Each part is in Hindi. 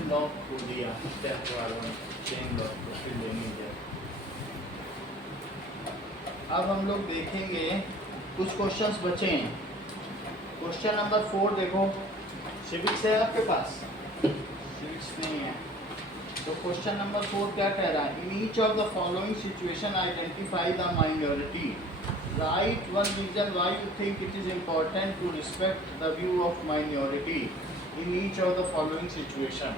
चेन लॉक को दिया, स्टेप वाला चेन लॉक को फिर लेनी है। अब हम लोग देखेंगे कुछ क्वेश्चंस बचे हैं। क्वेश्चन नंबर 4 देखो, सिविक्स है आपके पास? सिविक्स नहीं है तो क्वेश्चन नंबर 4 क्या कह रहा है? In each of the following situation identify the minority, write one reason why you think it is important to respect the view of minority in each of the following situation.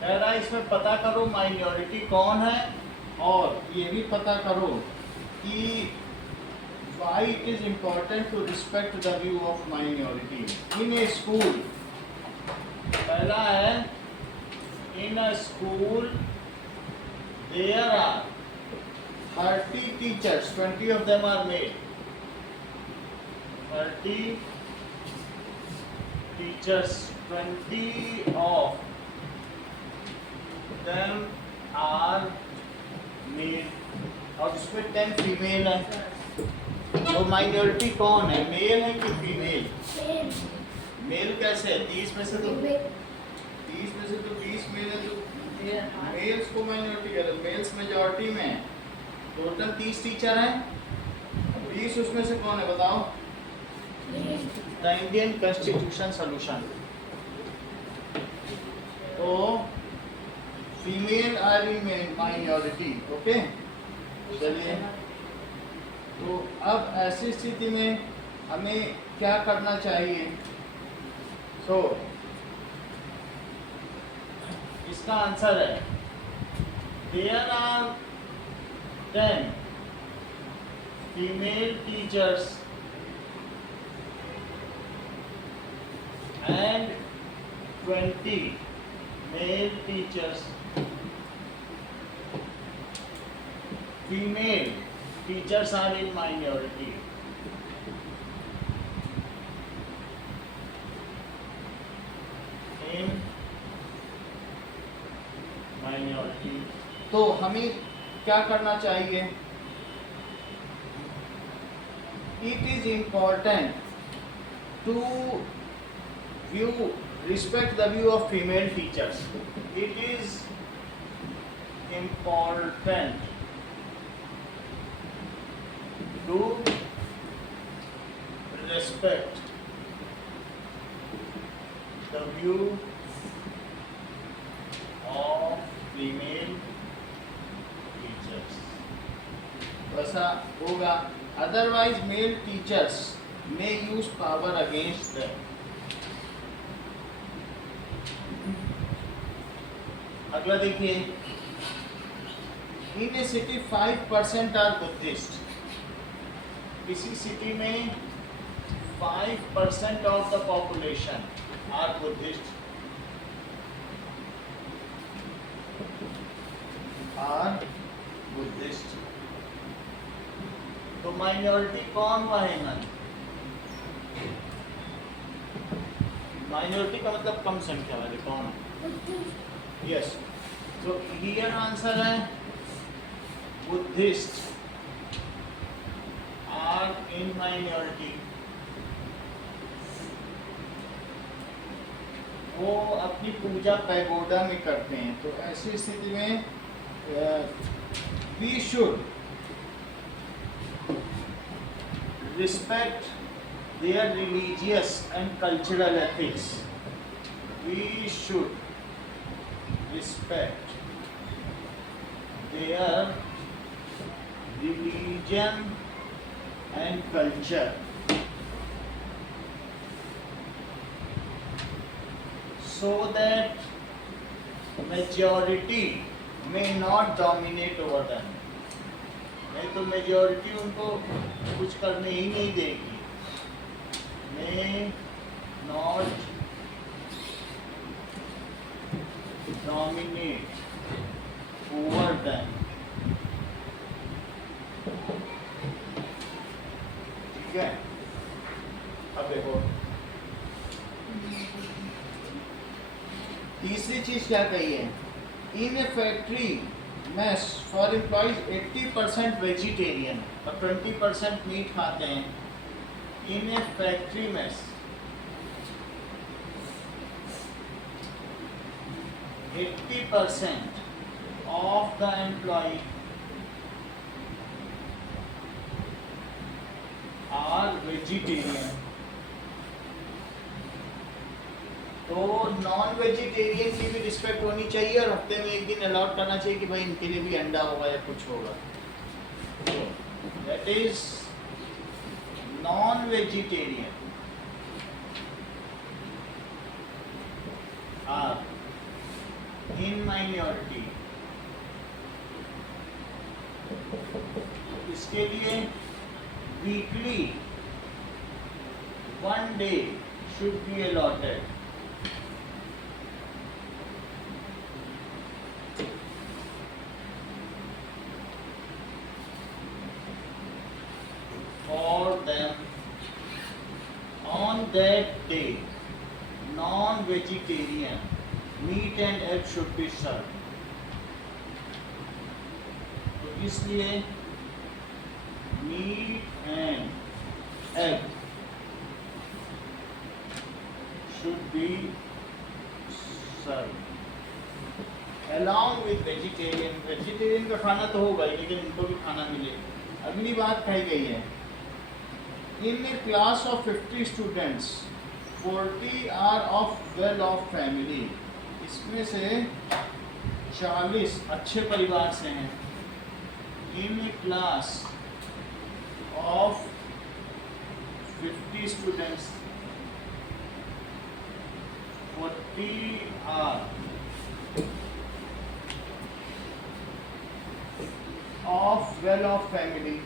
कह रहा है इसमें पता करो माइनॉरिटी कौन है और ये भी पता करो कि why it is important to respect the view of minority in a school। पहला है in a school there are 30 teachers, 20 of them are male, 30 teachers, 20 of them are male और इसमें 10 फीमेल है। तो माइनॉरिटी कौन है, मेल है कि फीमेल? मेल कैसे है? 30 में से तो 20 मेल है तो मेल्स को माइनॉरिटी कहते हैं। मेल्स मेजॉरिटी में है। टोटल 30 टीचर हैं, 20 उसमें से कौन है बताओ? The Indian constitution solution. तो female are in minority. Okay चलिए, तो अब ऐसी स्थिति में हमें क्या करना चाहिए? सो इसका आंसर है there are 10 female teachers and 20 male teachers. Female teachers are in minority। in minority तो हमें क्या करना चाहिए? It is important to respect the view of female teachers। It is important to respect the view of female teachers। वैसा होगा, otherwise male teachers may use power against them। अगला देखिए, in a city 5% are Buddhist। किसी सिटी में 5% of the population are Buddhist. तो माइनॉरिटी कौन रहेगा? माइनॉरिटी का मतलब कम संख्या वाले कौन? यस, तो हियर आंसर है बुद्धिस्ट are in minority। वो अपनी पूजा पैगोडा में करते हैं। तो ऐसी स्थिति में we should respect their religious and cultural ethics। We should respect their religion and culture so that majority may not dominate over them। नहीं तो मेजॉरिटी उनको कुछ करने ही नहीं देगी। may not dominate over them। ठीक है, अब देखो तीसरी चीज क्या कही है? In a factory mess for employees 80% vegetarian और 20% मीट खाते हैं। In a factory mess 80% of the employee are vegetarian. तो नॉन वेजिटेरियन की भी रिस्पेक्ट होनी चाहिए और हफ्ते में एक दिन अलॉट करना चाहिए कि भाई इनके लिए भी अंडा होगा या कुछ होगा. That is non vegetarian are in minority. इसके लिए weekly 1 day should be allotted for them. On that day, non-vegetarian meat and egg should be served. तो इसलिए meat and egg should be served along with vegetarian. vegetarian का खाना तो होगा ही, लेकिन इनको भी खाना मिले. अगली बात कही गई है, in a class of 50 students 40 are of well off family. इसमें से 40 अच्छे परिवार से हैं. in a class of 50 students 40 are of well off family.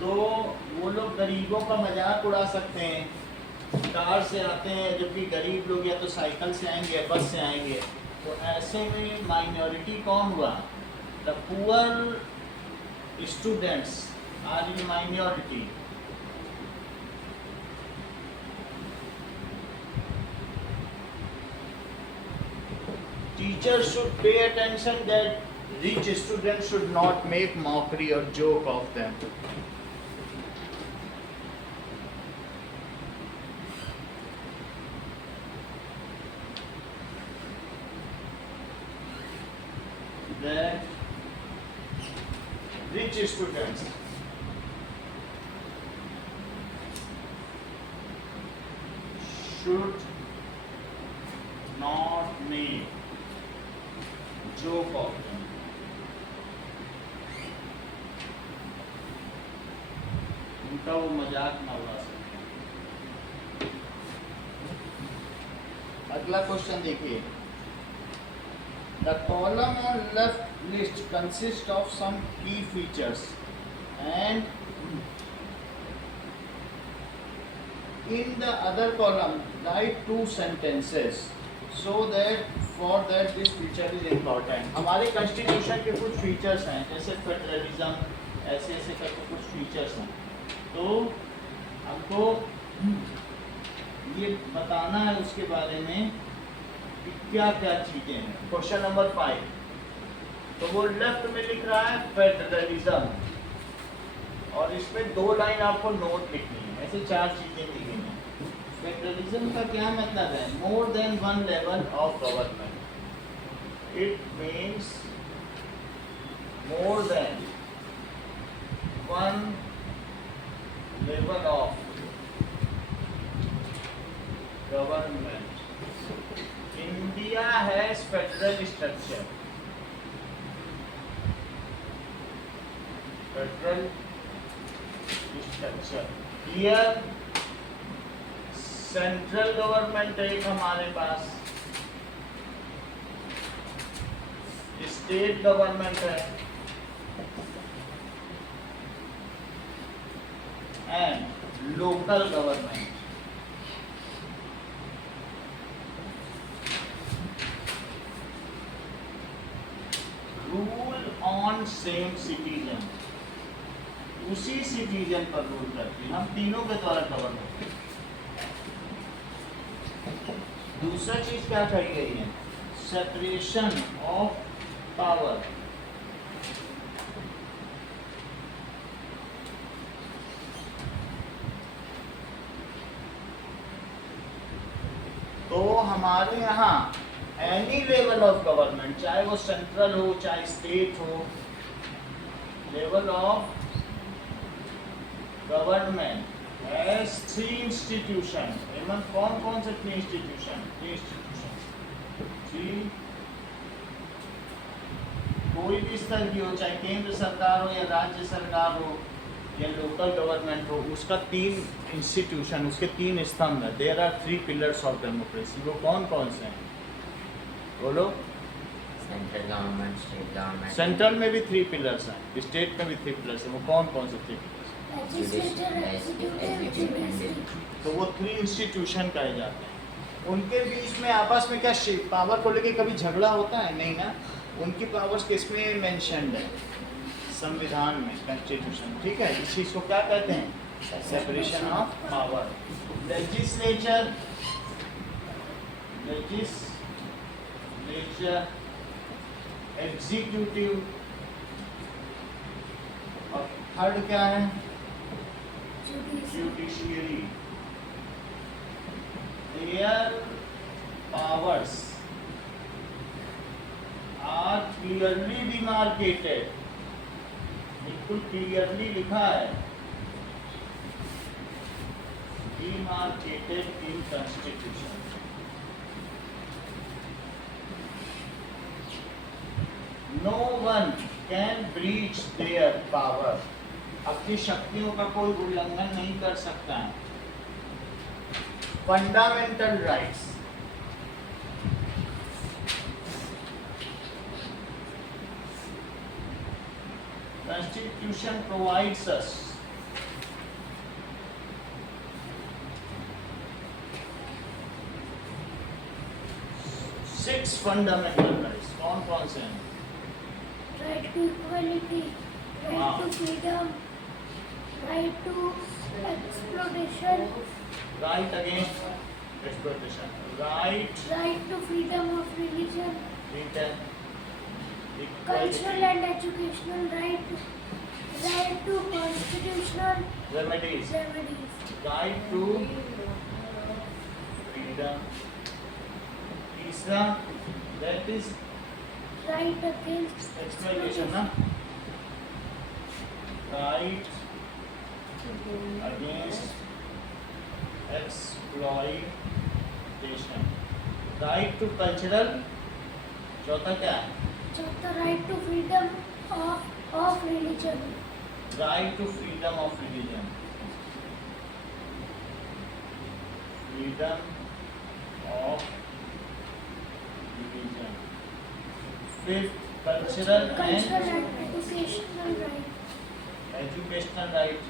तो वो लोग गरीबों का मजाक उड़ा सकते हैं. कार से आते हैं, जबकि गरीब लोग या तो साइकिल से आएंगे या बस से आएंगे. तो ऐसे में माइनॉरिटी कौन हुआ? The poor students are in minority. Teachers should pay attention that rich students should not make mockery or joke of them. That rich students should not make joke of them. उनका वो मजाक ना उड़ा सके. अगला क्वेश्चन देखिए. The column on left list consists of some key features and in the other column write 2 sentences so that for that this feature is important. हमारे कॉन्स्टिट्यूशन के कुछ फीचर्स हैं, जैसे फेडरलिज्म, ऐसे ऐसे करके कुछ फीचर्स हैं. तो हमको ये बताना है उसके बारे में कि क्या क्या चीजें हैं. Question number 5. तो वो लेफ्ट में लिख रहा है फेडरलिज्म, और इसमें 2 लाइन आपको नोट लिखनी है. ऐसे 4 चीजें दी गई हैं. फेडरलिज्म का क्या मतलब है? More than 1 level of government. It means more than 1 level of government. India has federal structure. Federal structure. Here central government है एक हमारे पास, स्टेट गवर्नमेंट है, and local government. Rule on same citizen. उसी सिटीजन पर रूल करती है. हम तीनों के द्वारा गवर्न होते हैं. दूसरा चीज क्या कही गई है? Separation of power. हमारे यहाँ एनी लेवल ऑफ गवर्नमेंट, चाहे वो सेंट्रल हो चाहे स्टेट हो, level of government has 3 institution. Hemant कौन कौन से 3 इंस्टीट्यूशन? 3 कोई भी स्तर की हो, चाहे केंद्र सरकार हो या राज्य सरकार हो या लोकल गवर्नमेंट हो, उसका 3 इंस्टीट्यूशन, उसके 3 स्तंभ है। There are 3 pillars of democracy. वो कौन कौन से हैं बोलो? Central government, state government. Central में भी 3 पिलर्स हैं, स्टेट में भी 3 पिलर्स हैं। वो कौन कौन से 3 पिलर्स? तो वो 3 इंस्टीट्यूशन कहे जाते हैं। उनके बीच में आपस में क्या पावर को लेके कभी झगड़ा होता है? नहीं ना। उनकी पावर्स किसमें मेंशन्ड है? संविधान में, कॉन्स्टिट्यूशन। ठीक है, इस चीज को क्या कहते हैं? Separation of power. Legislature, executive, और थर्ड क्या है? Judiciary. Their powers are clearly demarcated। बिल्कुल क्लियरली लिखा है, demarcated in Constitution। No one can breach their power। अपनी शक्तियों का कोई उल्लंघन नहीं कर सकता है। Fundamental rights, Constitution provides us six fundamental rights। कौन कौन से हैं? Right to equality, right to freedom, right to exploitation, Right against exploitation, right to freedom of religion, freedom, cultural and educational right to constitutional remedies, remedies, right to freedom। तीसरा, that is right against exploitation ना, right against exploitation, right to cultural। चौथा क्या है? चौथा right to freedom of religion, right to freedom of religion, freedom of religion। Fifth, cultural cultural and and educational right, educational right।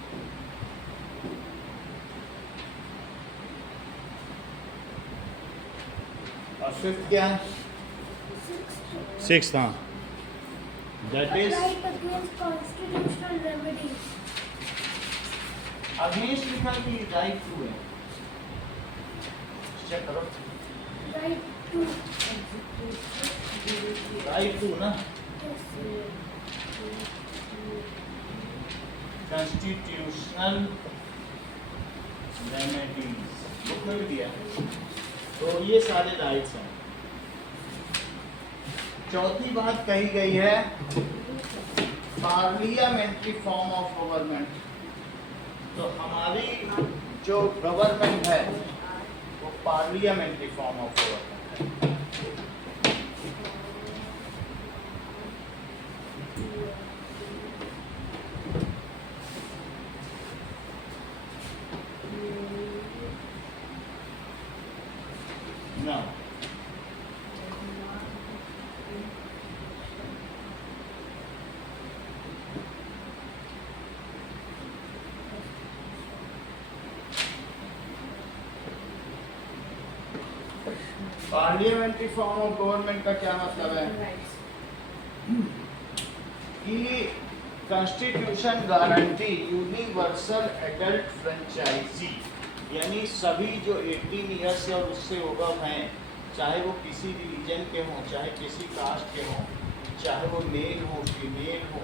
और फिफ्थ क्या है? सिक्स्थ, हाँ, that is right against constitutional remedies, against लिखा कि राइट टू है, चेक करो, right to राइट टू ना, कॉन्स्टिट्यूशनल रेमेडीज बुक में भी दिया है। तो ये सारे राइट्स हैं। चौथी बात कही गई है पार्लियामेंट्री फॉर्म ऑफ गवर्नमेंट। तो हमारी जो गवर्नमेंट है वो पार्लियामेंट्री फॉर्म ऑफ गवर्नमेंट है। Now, parliamentary form of government का क्या मतलब है कि constitution guarantee universal adult franchise, यानी सभी जो 18 ईयर्स या उससे ओवर हैं, चाहे वो किसी रिलीजन के हों, चाहे किसी कास्ट के हों, चाहे वो मेल हो फीमेल हो,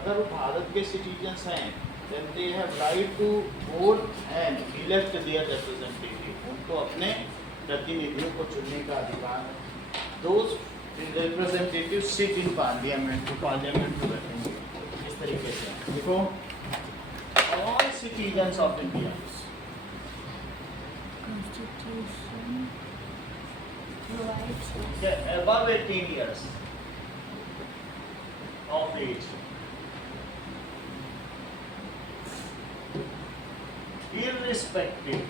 अगर वो भारत के सिटीजन्स हैं then they have right to vote and elect their representative। उनको अपने प्रतिनिधियों को चुनने का अधिकार है। Those representative sit in parliament, तो पार्लियामेंट में बैठेंगे इस तरीके से। देखो, all citizens of India, Constitution provides above 18 years of age, irrespective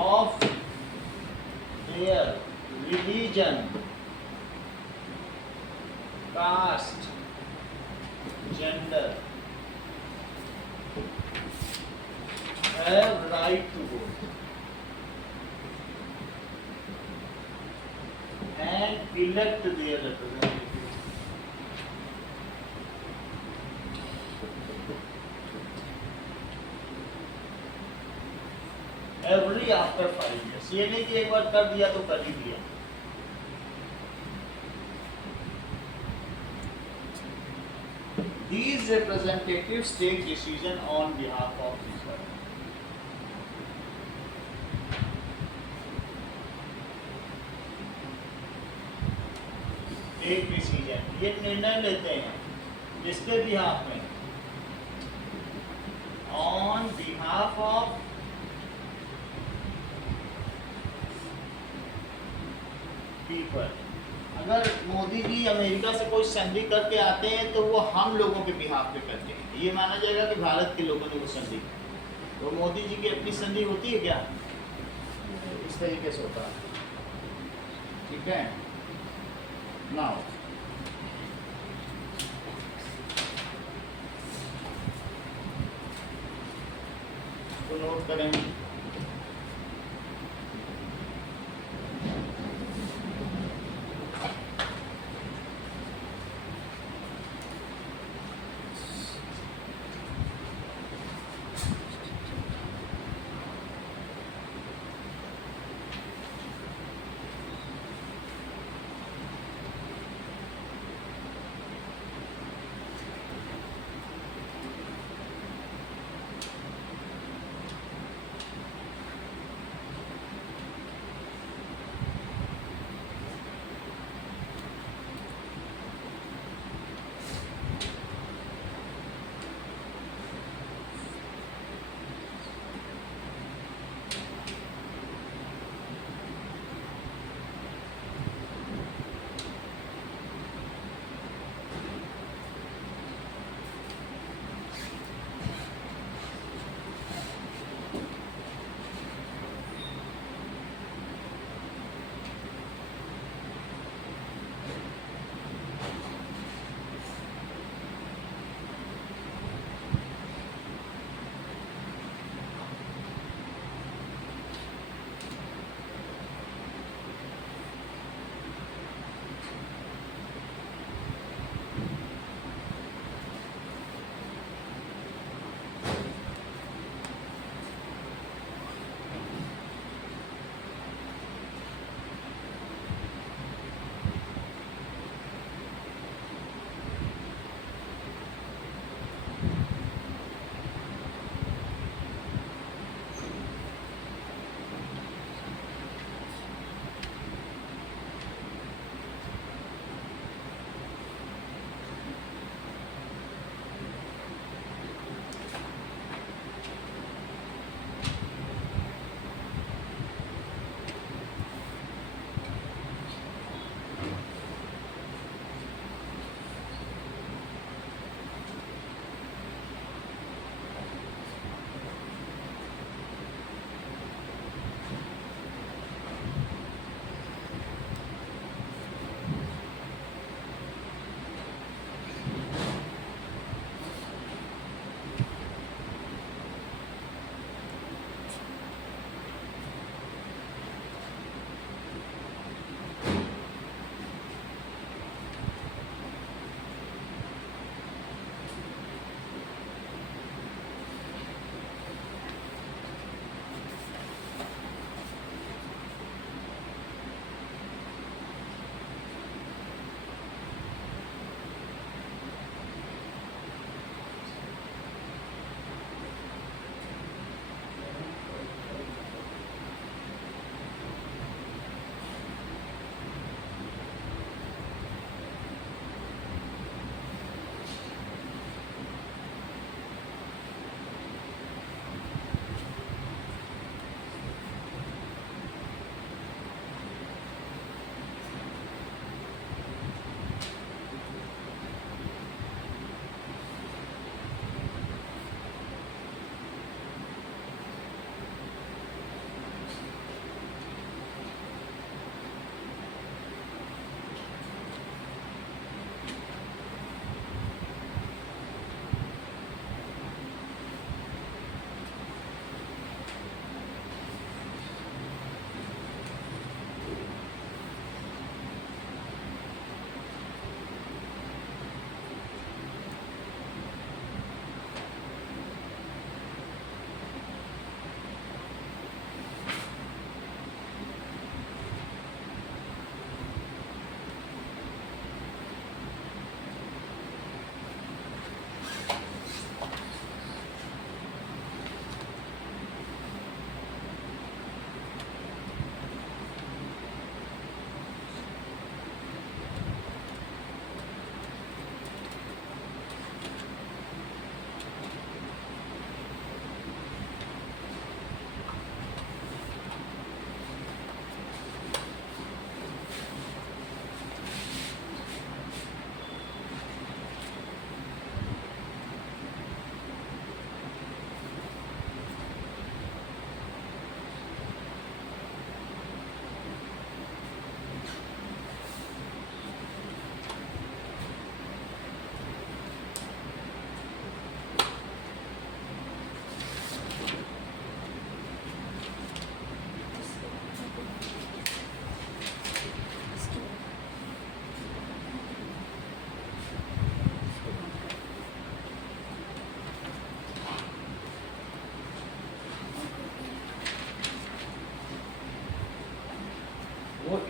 of their religion, caste, gender, have right to vote and elect their representatives. Every after 5 years. ये नहीं कि एक बार कर दिया तो कर ही दिया। These representatives take decision on behalf of this government. एक डिसीजन, ये निर्णय लेते हैं जिसके बिहाफ में, ऑन बिहाफ ऑफ पीपल। अगर मोदी जी अमेरिका से कोई संधि करके आते हैं तो वो हम लोगों के बिहाफ पे करते हैं, ये माना जाएगा कि भारत के लोगों ने वो संधि की। तो मोदी जी की अपनी संधि होती है क्या? इस तरीके से होता है, ठीक है। नाउ तो नोट करें,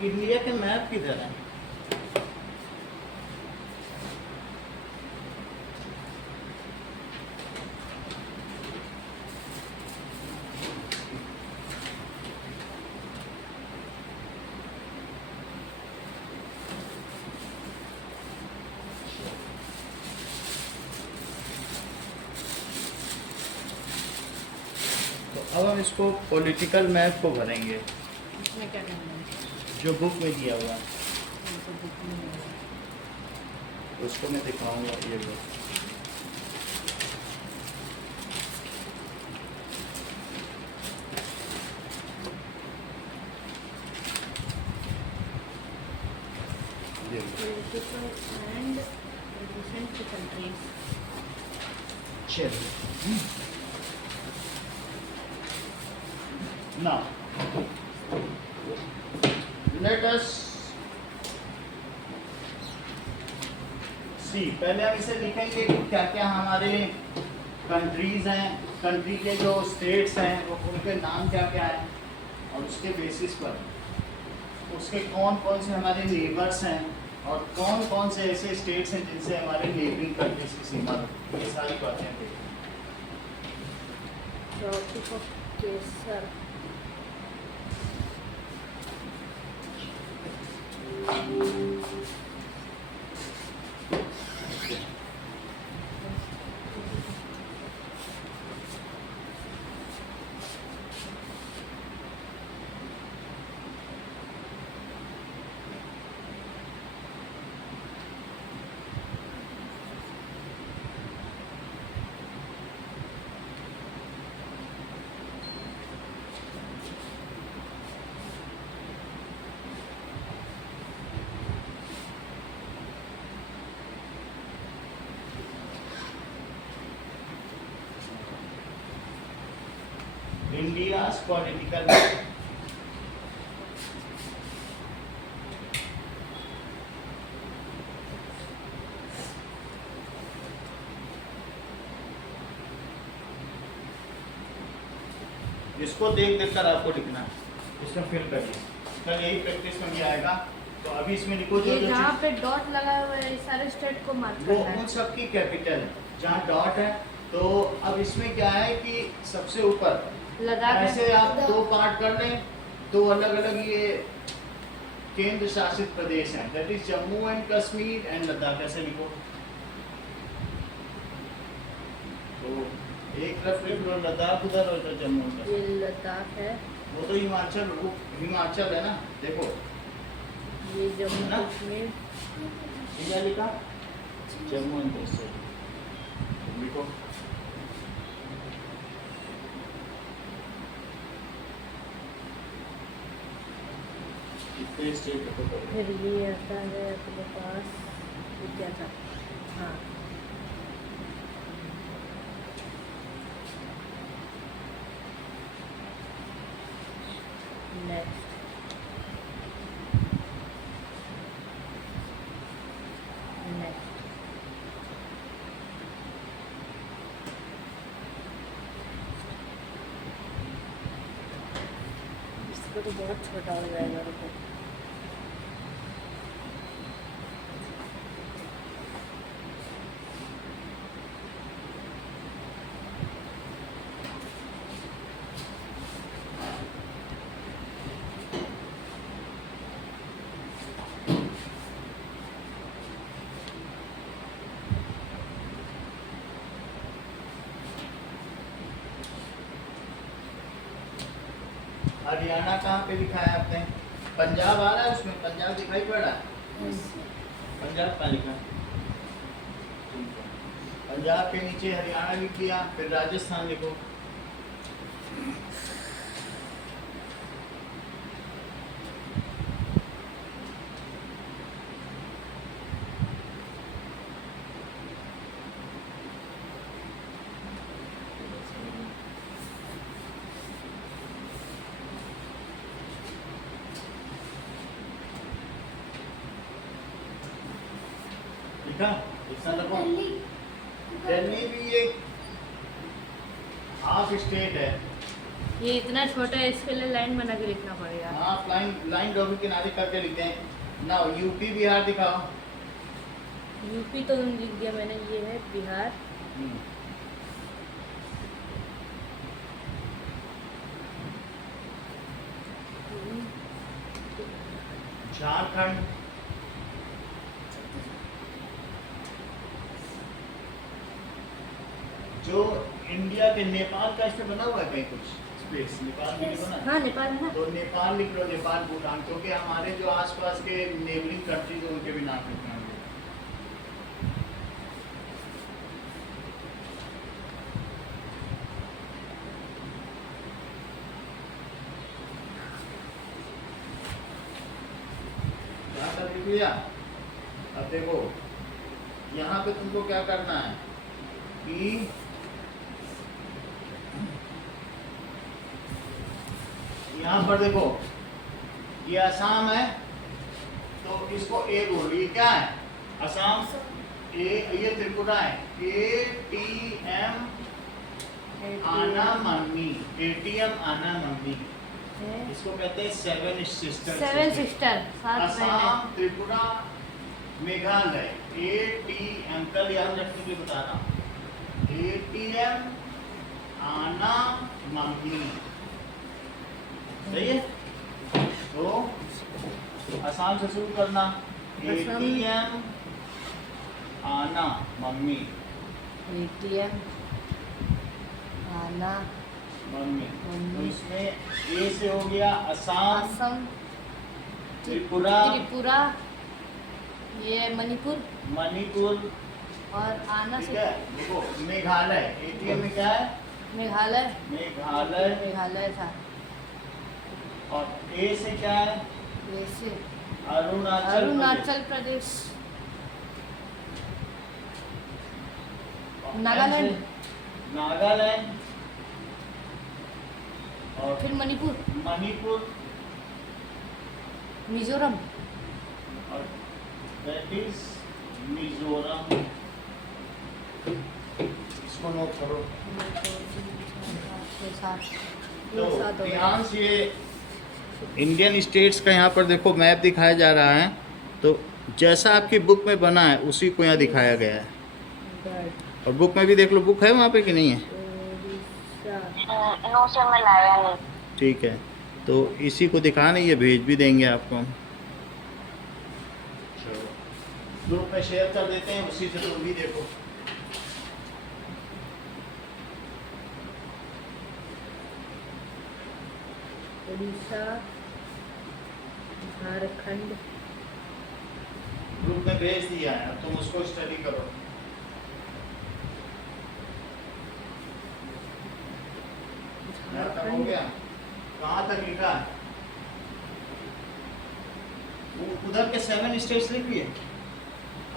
इंडिया के मैप किधर है? तो अब हम इसको पॉलिटिकल मैप को भरेंगे इसमें क्या करना है? जो बुक में दिया हुआ है, हमको बुक में नहीं है। उसको मैं दिखाऊंगा। ये लो, ये लो। Political and recent countries. चलिए now let us see, पहले हम इसे लिखेंगे कि क्या क्या हमारे कंट्रीज हैं, कंट्री के जो स्टेट्स हैं वो उनके नाम क्या क्या हैं, और उसके बेसिस पर उसके कौन कौन से हमारे नेबर्स हैं और कौन कौन से ऐसे स्टेट्स हैं जिनसे हमारे नेबरिंग कंट्रीज की सीमा है। ये सारी बातें देखें। Tropic of Cancer. India's political इसको देख देख कर आपको लिखना है, इसमें फिल करिए। कल यही प्रैक्टिस में भी आएगा, तो अभी इसमें लिखो जो ये जो जहाँ चीज़- पे डॉट लगा हुआ है इस सारे स्टेट को मार्क वो करना उन है। सब की कैपिटल है जहाँ डॉट है। तो अब इसमें क्या है कि सबसे ऊपर लद्दाख है। ऐसे आप दो पार्ट कर लें, दो अलग अलग ये केंद्र शासित प्रदेश हैं, that is Jammu and Kashmir and Ladakh. ऐसे लिखो, तो एक तरफ लिख लो लद्दाख उधर और इधर जम्मू एंड कश्मीर। ये लद्दाख है, वो तो हिमाचल, वो हिमाचल है ना। देखो ये जम्मू ना? कश्मीर, ये क्या लिखा, जम्मू एंड कश्मीर लिखो। कितने स्टेट लिखो तो फिर ये आता है अपने पास, ये क्या था? हाँ, नेक्स्ट नेक्स्ट इसको तो बहुत छोटा हो जाएगा। रुको, हरियाणा कहाँ पे लिखा है आपने? पंजाब आ रहा है उसमें, पंजाब दिखाई पड़ रहा है? पंजाब कहाँ लिखा है? ठीक है। पंजाब के नीचे हरियाणा लिख दिया, फिर राजस्थान लिखो। लिखा? लिखना लगा? दिल्ली भी एक हाफ स्टेट है, ये इतना छोटा है, इसके लिए लाइन बना के लिखना पड़ेगा। हाँ, लाइन लाइन ड्रॉ के किनारे करके लिखते हैं ना। यूपी बिहार दिखाओ। यूपी तो लिख दिया मैंने, ये है बिहार। झारखंड, जो इंडिया के नेपाल का इसमें बना हुआ है कहीं कुछ स्पेस, नेपाल में नहीं बना है? हाँ नेपाल है ना। तो नेपाल लिख लो, नेपाल भूटान, क्योंकि हमारे जो आसपास के नेबरिंग कंट्रीज है उनके भी नाम लिखना है। यहाँ तक लिख लिया। अब देखो यहाँ पे तुमको क्या करना है कि यहाँ पर देखो ये असम है, तो इसको ए बोल, ये क्या है असम, ए, ये त्रिपुरा है, ATM आना मम्मी, ATM आना मम्मी, इसको कहते हैं सेवन सिस्टर। 7 सिस्टर, 7 असम, बहनें। त्रिपुरा, मेघालय, ATM, कल याद रखने के लिए बता रहा हूँ, ATM आना मम्मी, सही है। तो आसाम से शुरू करना, ATM आना मम्मी, ATM आना मम्मी। मम्मी। तो इसमें ए से हो गया असम, असम, त्रिपुरा, त्रिपुरा, ये मणिपुर, मणिपुर, और आना ठीक से है। देखो मेघालय, ATM में क्या है, मेघालय। मेघालय, मेघालय था। और ए से क्या है, वैसे अरुणाचल, अरुणाचल प्रदेश, और नागालैंड। एम से नागालैंड, और फिर मणिपुर, मणिपुर, मिजोरम, और दैट इज मिजोरम। इसको नोट करो। तो ध्यान से ये इंडियन स्टेट्स का यहाँ पर देखो मैप दिखाया जा रहा है, तो जैसा आपकी बुक में बना है उसी को यहाँ दिखाया गया है। और बुक में भी देख लो, बुक है वहाँ पे कि नहीं है? नो सर, मैं लाया नहीं। ठीक है, तो इसी को दिखाना, ये भेज भी देंगे आपको हम। ग्रुप में शेयर कर देते हैं, उसी से तुम भी देखो। उड़ीसा, झारखंड, ग्रुप में भेज दिया है, अब तुम उसको स्टडी करो। यहाँ तक हो गया? कहाँ तक लिखा है? उधर के 7 स्टेट्स लिख लिए।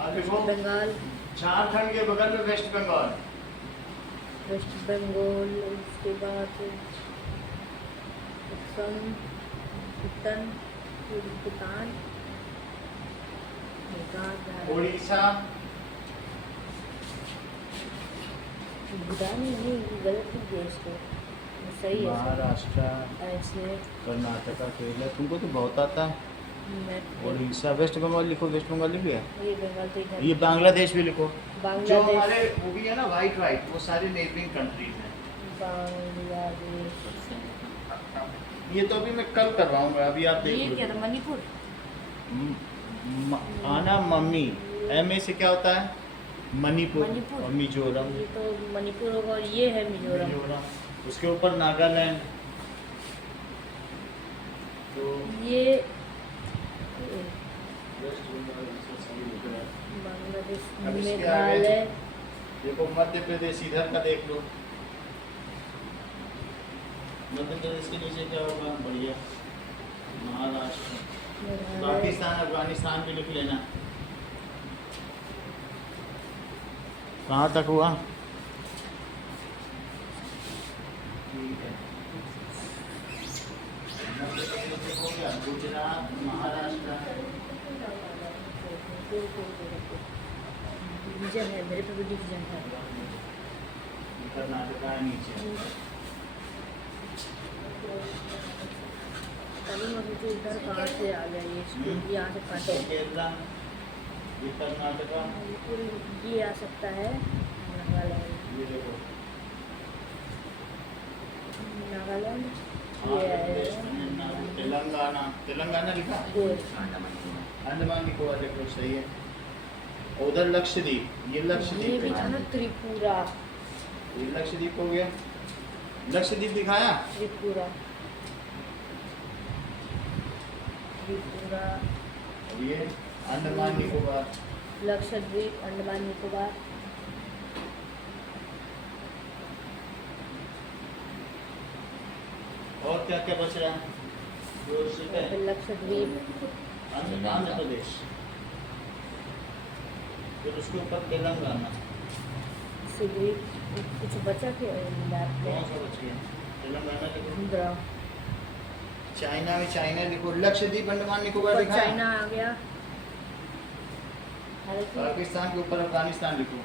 आगे देखो, बंगाल, झारखंड के बगल में वेस्ट बंगाल, वेस्ट बंगाल, उसके बाद असम, भूटान, भूटान, मेघालय, उड़ीसा, भूटान नहीं, गलत ही देश है, सही है। महाराष्ट्र, ऐसे कर्नाटका, केरला, तुमको तो बहुत आता है। मैं उड़ीसा, वेस्ट बंगाल लिखो, वेस्ट बंगाल लिख लिया। ये बंगाल तो इधर, ये बांग्लादेश भी लिखो। जो बांग्लादेश, हमारे वो भी है ना वाइट वाइट, वो सारे नेबरिंग कंट्रीज हैं। बांग्लादेश, ये तो अभी मैं कल करवाऊंगा, अभी आप ये देख क्या लो। था, मणिपुर, आना मम्मी, MA से क्या होता है, मणिपुर, मणिपुर। और मिजोरम, ये तो मणिपुर होगा, और ये है मिजोरम। मिजोरम। उसके ऊपर नागालैंड, तो ये वेस्ट बंगाल, इसमें सभी लिख रहा है। बांग्लादेश, अब इसके मेघालय, देखो मध्य प्रदेश इधर का देख लो, मध्य प्रदेश के नीचे क्या होगा, बढ़िया, महाराष्ट्र, मेघालय, पाकिस्तान, अफगानिस्तान भी लिख लेना। कहाँ तक हुआ? ठीक है, मध्य प्रदेश हो गया, गुजरात, महाराष्ट्र, डिवीजन है, मेरे पे भी डिवीजन है। कर्नाटका है नीचे। तभी मैं सोचू इधर कहाँ से आ गया ये यहाँ से तो काटे केरला, ये कर्नाटका, पूरी ये आ सकता है नागालैंड ये देखो नागालैंड हाँ, ये तमिलनाडु, तेलंगाना, तेलंगाना लिखा ये अंडमान निकोबार। अंडमान निकोबार देखो सही है। और उधर लक्षद्वीप, ये ये लक्षद्वीप भी है। था ना त्रिपुरा ये लक्षद्वीप हो गया। लक्षद्वीप दिखाया, त्रिपुरा त्रिपुरा और ये अंडमान निकोबार। लक्षद्वीप अंडमान निकोबार और क्या क्या बच रहा है? जो सिर्फ है, फिर लक्षद्वीप आंध्र प्रदेश, फिर उसके ऊपर तेलंगाना। सिद्वीप कुछ बचा के मैप कौन में सा बच गया? तेलंगाना देखो, आंध्रा चाइना में चाइना लिखो, लक्षद्वीप अंडमान निकोबार ऊपर दिखाया। चाइना आ गया हालांकि पाकिस्तान के ऊपर अफगानिस्तान लिखो,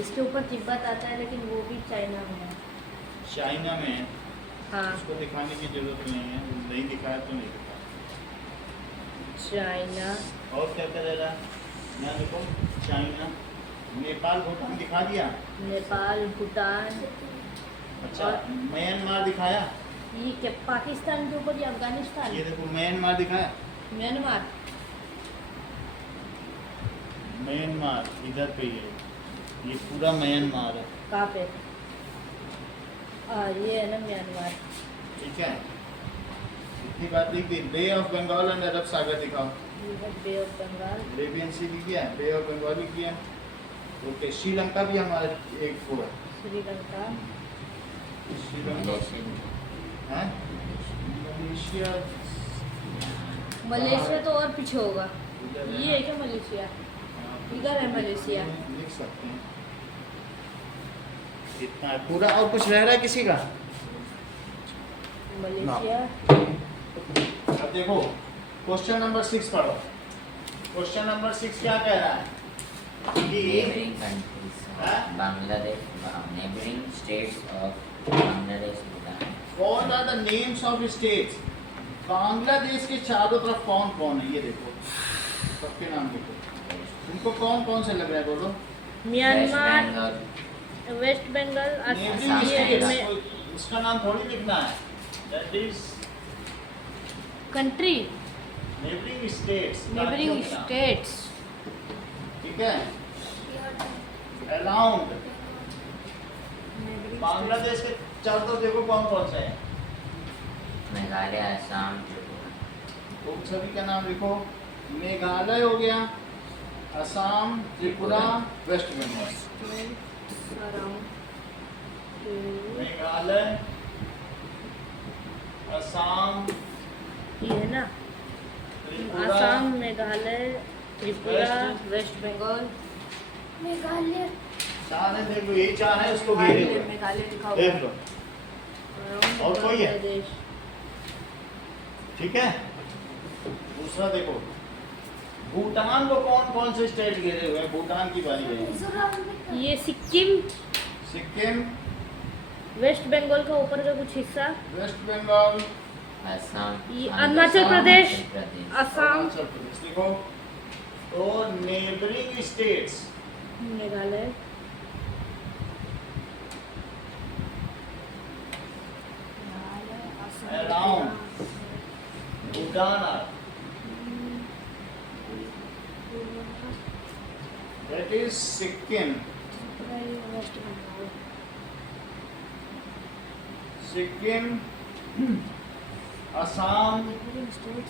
इसके ऊपर तिब्बत आता है लेकिन वो भी चाइना में है चाइना में है। हाँ उसको दिखाने की जरूरत नहीं है, नहीं दिखाया तो नहीं दिखाया। चाइना और क्या क्या रह रहा है? यहाँ देखो, चाइना, नेपाल, भूटान दिखा दिया। नेपाल भूटान अच्छा, और- म्यांमार दिखाया। ये क्या पाकिस्तान के ऊपर या अफगानिस्तान ये देखो म्यांमार दिखाया। म्यांमार म्यांमार इधर पे ही है, ये पूरा म्यांमार है। कहाँ पे ये है ना म्यांमार ठीक है, इतनी बात लिख दी। बे ऑफ बंगाल एंड अरब सागर दिखाओ। ये है बे ऑफ बंगाल अरेबियन सी लिख दिया, बे ऑफ बंगाल लिख दिया। ओके, श्रीलंका भी हमारा एक वो है। श्रीलंका श्रीलंका है, मलेशिया मलेशिया तो और पीछे होगा इधर है ये ना? है क्या मलेशिया हाँ, इधर है मलेशिया। लिख सकते हैं, इतना है पूरा। और कुछ रह रहा है किसी का? मलेशिया अब देखो क्वेश्चन नंबर 6 पढ़ो। क्वेश्चन नंबर 6 क्या कह रहा है कि Neighboring countries Huh? of Bangladesh, neighboring states of Bangladesh, Bhutan. What are the names of states? Bangladesh के चारों तरफ कौन कौन है? ये देखो, सबके नाम देखो। तुमको कौन कौन से लग रहा है बोलो? West Myanmar Bengal, West Bengal neighbouring Assam ये है। स्टेट्स, में उसका नाम थोड़ी लिखना है। That is country neighbouring states, neighbouring states ठीक है। अराउंड बांग्लादेश के चारों तरफ देखो कौन कौन से हैं। मेघालय, असम, त्रिपुरा। उन सभी का नाम लिखो। मेघालय हो गया, असम, त्रिपुरा, वेस्ट बंगाल। मेघालय, असम, ये है ना त्रिपुरा, असम मेघालय त्रिपुरा वेस्ट- वेस्ट बंगाल मेघालय चार है, देख लो यही चार है, उसको घेरे हुए हैं। मेघालय लिखा देख हुआ लो, और कोई है? बांग्लादेश ठीक है। दूसरा देखो, भूटान को कौन कौन से स्टेट घेरे हुए हैं? भूटान की बारी है। मिजोरम में ये सिक्किम सिक्किम, वेस्ट बंगाल का ऊपर का कुछ हिस्सा वेस्ट बंगाल, असम, ये आंध्र अरुणाचल प्रदेश प्रदेश। असम अरुणाचल प्रदेश लिखो। तो neighbouring states Meghalaya Around. Bhutan are, that is Sikkim, west Bengal Sikkim, Assam,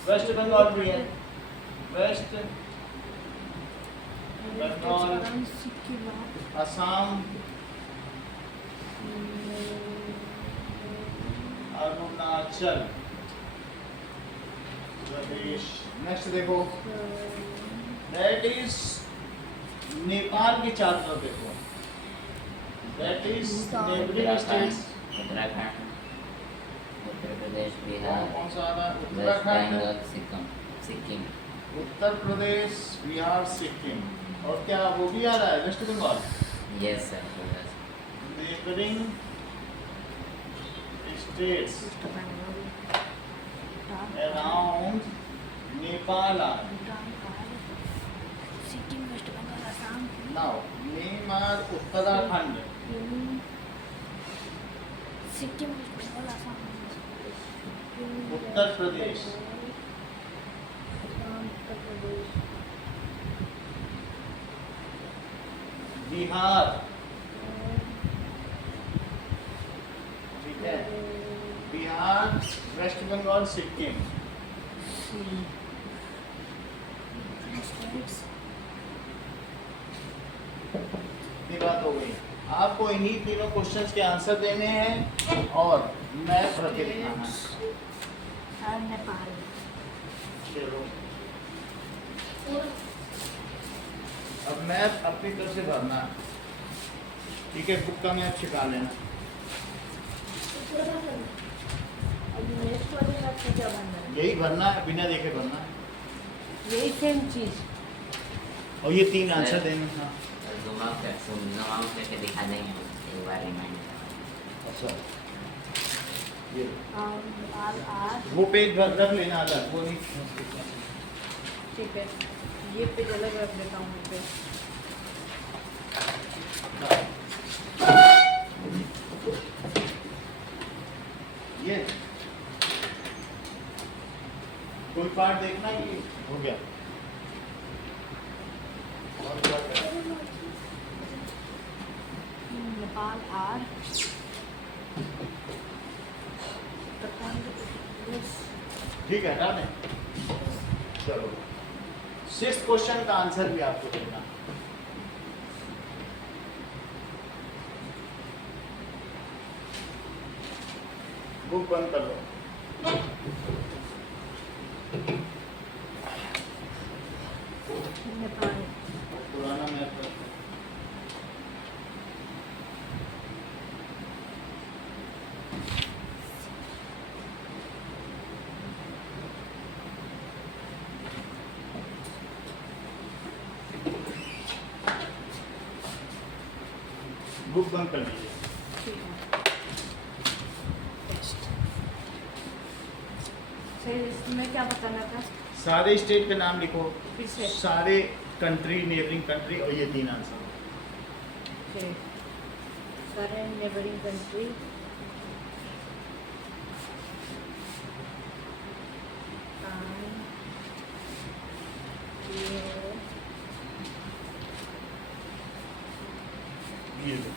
west Bengal भी है, वेस्ट बंगाल, असम, अरुणाचल प्रदेश। नेक्स्ट देखो, दैट इज नेपाल के चारों तरफ देखो, that is neighbouring states. Uttarakhand, Uttar Pradesh, कौन बिहार, कौन सा आ रहा है? वेस्ट उत्तराखंड, बंगाल, सिक्किम, सिक्किम, उत्तर प्रदेश, बिहार, सिक्किम। और क्या वो भी आ रहा है? West Bengal. Yes sir, neighbouring states West Bengal around Nepal are. Sikkim West Bengal Assam Now, name are Uttarakhand, Sikkim West Bengal Assam Uttar Pradesh, Uttar Pradesh Bihar, ठीक है, बिहार, वेस्ट बंगाल, सिक्किम, स्टेट्स ये बात हो गई। आपको इन्हीं तीनों क्वेश्चंस के आंसर देने हैं और मैथ भर के दिखाना है। और नेपाल चलो, अब मैथ अपनी तरफ से भरना है, ठीक है, बुक का मैथ छिपा लेना। अब नेक्स्ट वाले मैथ में क्या बनना है यही भरना है, बिना देखे भरना है, यही सेम चीज और ये तीन आंसर देने हैं। जूम आउट करके दिखा देंगे एक बार रिमाइंड अच्छा, ये नेपाल आर वो पेज भर रख लेना अलग, वो नहीं। ठीक है ये पेज अलग रख देता हूँ पे ये कोई पार्ट देखना कि हो गया और क्या करें? नेपाल आर उत्तराखंड प्रदेश ठीक है, डन है। चलो, 6th क्वेश्चन का आंसर भी आपको देना। बुक बंद कर लो। नेपाल पुराना मैथ पर। बुक बंद कर लीजिए। ठीक है सही इसमें क्या बताना था सारे स्टेट के नाम लिखो, फिर से सारे कंट्री, नेबरिंग कंट्री, और ये तीन आंसर। ठीक सारे नेबरिंग कंट्री ये लो।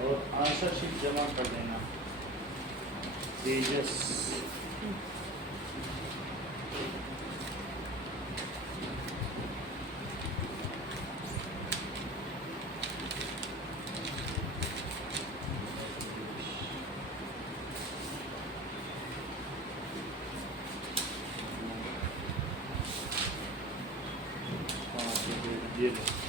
और आंसर शीट जमा कर देना। तेजस ये लो।